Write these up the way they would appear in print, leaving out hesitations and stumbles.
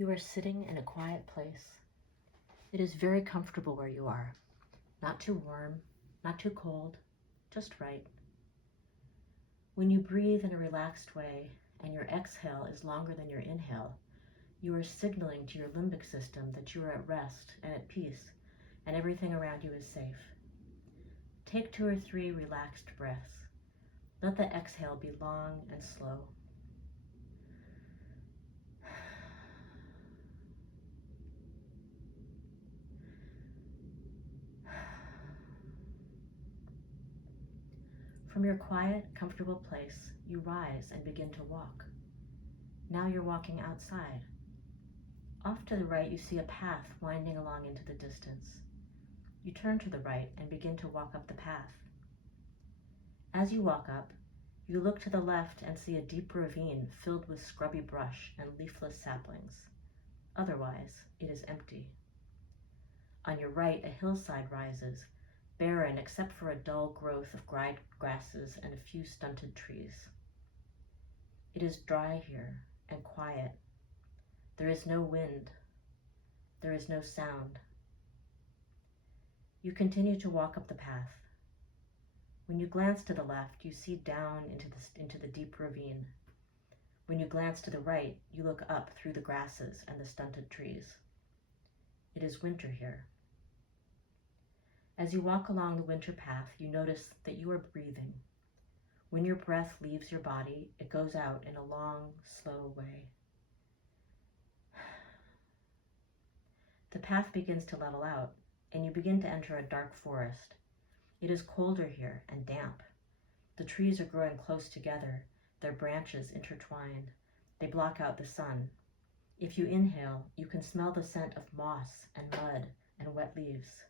You are sitting in a quiet place. It is very comfortable where you are. Not too warm, not too cold, just right. When you breathe in a relaxed way and your exhale is longer than your inhale, you are signaling to your limbic system that you are at rest and at peace and everything around you is safe. Take 2 or 3 relaxed breaths. Let the exhale be long and slow. From your quiet, comfortable place, you rise and begin to walk. Now you're walking outside. Off to the right, you see a path winding along into the distance. You turn to the right and begin to walk up the path. As you walk up, you look to the left and see a deep ravine filled with scrubby brush and leafless saplings. Otherwise, it is empty. On your right, a hillside rises, barren except for a dull growth of dried grasses and a few stunted trees. It is dry here and quiet. There is no wind. There is no sound. You continue to walk up the path. When you glance to the left, you see down into the deep ravine. When you glance to the right, you look up through the grasses and the stunted trees. It is winter here. As you walk along the winter path, you notice that you are breathing. When your breath leaves your body, it goes out in a long, slow way. The path begins to level out, and you begin to enter a dark forest. It is colder here and damp. The trees are growing close together, their branches intertwined. They block out the sun. If you inhale, you can smell the scent of moss and mud and wet leaves.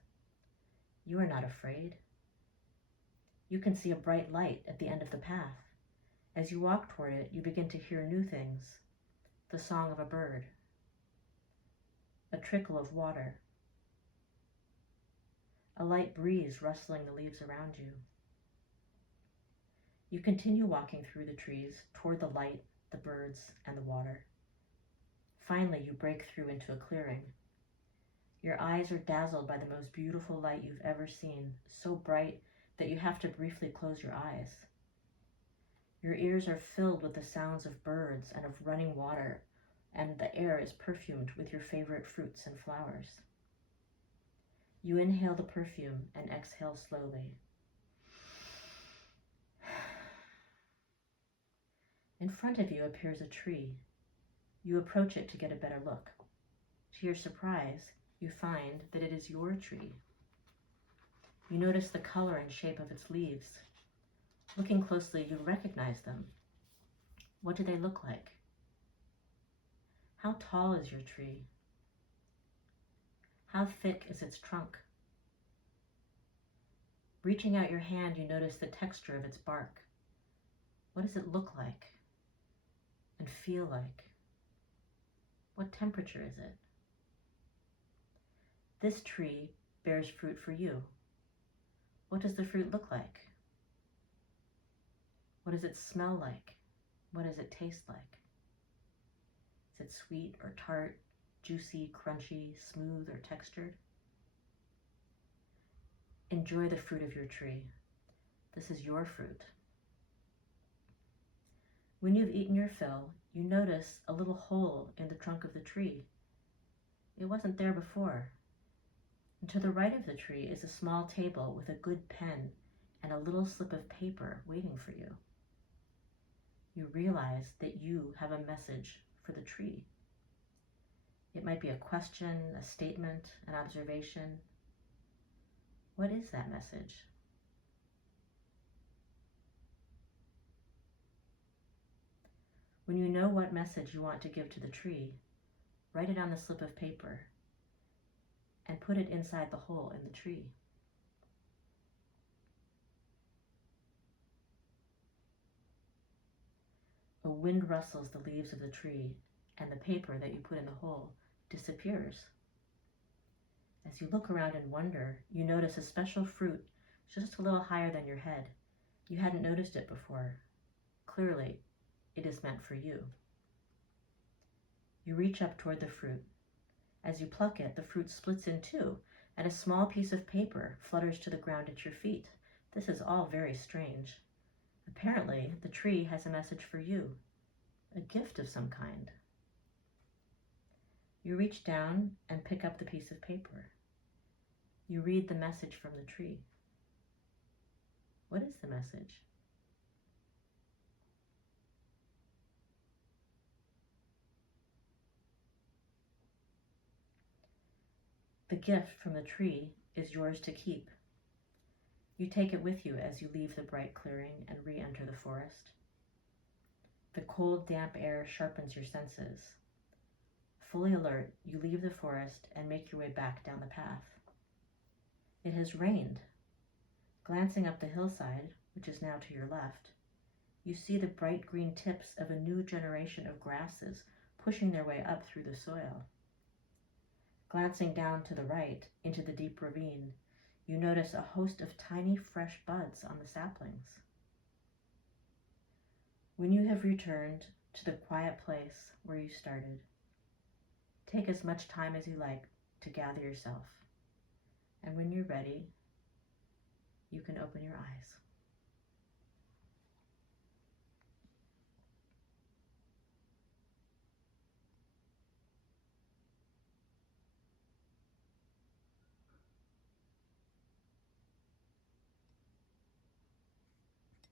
You are not afraid. You can see a bright light at the end of the path. As you walk toward it, you begin to hear new things. The song of a bird, a trickle of water, a light breeze rustling the leaves around you. You continue walking through the trees toward the light, the birds, and the water. Finally, you break through into a clearing. Your eyes are dazzled by the most beautiful light you've ever seen, so bright that you have to briefly close your eyes. Your ears are filled with the sounds of birds and of running water, and the air is perfumed with your favorite fruits and flowers. You inhale the perfume and exhale slowly. In front of you appears a tree. You approach it to get a better look. To your surprise, you find that it is your tree. You notice the color and shape of its leaves. Looking closely, you recognize them. What do they look like? How tall is your tree? How thick is its trunk? Reaching out your hand, you notice the texture of its bark. What does it look like and feel like? What temperature is it? This tree bears fruit for you. What does the fruit look like? What does it smell like? What does it taste like? Is it sweet or tart, juicy, crunchy, smooth, or textured? Enjoy the fruit of your tree. This is your fruit. When you've eaten your fill, you notice a little hole in the trunk of the tree. It wasn't there before. And to the right of the tree is a small table with a good pen and a little slip of paper waiting for you. You realize that you have a message for the tree. It might be a question, a statement, an observation. What is that message? When you know what message you want to give to the tree, write it on the slip of paper and put it inside the hole in the tree. A wind rustles the leaves of the tree, and the paper that you put in the hole disappears. As you look around in wonder, you notice a special fruit just a little higher than your head. You hadn't noticed it before. Clearly, it is meant for you. You reach up toward the fruit. As you pluck it, the fruit splits in two, and a small piece of paper flutters to the ground at your feet. This is all very strange. Apparently, the tree has a message for you, a gift of some kind. You reach down and pick up the piece of paper. You read the message from the tree. What is the message? The gift from the tree is yours to keep. You take it with you as you leave the bright clearing and re-enter the forest. The cold, damp air sharpens your senses. Fully alert, you leave the forest and make your way back down the path. It has rained. Glancing up the hillside, which is now to your left, you see the bright green tips of a new generation of grasses pushing their way up through the soil. Glancing down to the right, into the deep ravine, you notice a host of tiny fresh buds on the saplings. When you have returned to the quiet place where you started, take as much time as you like to gather yourself, and when you're ready, you can open your eyes.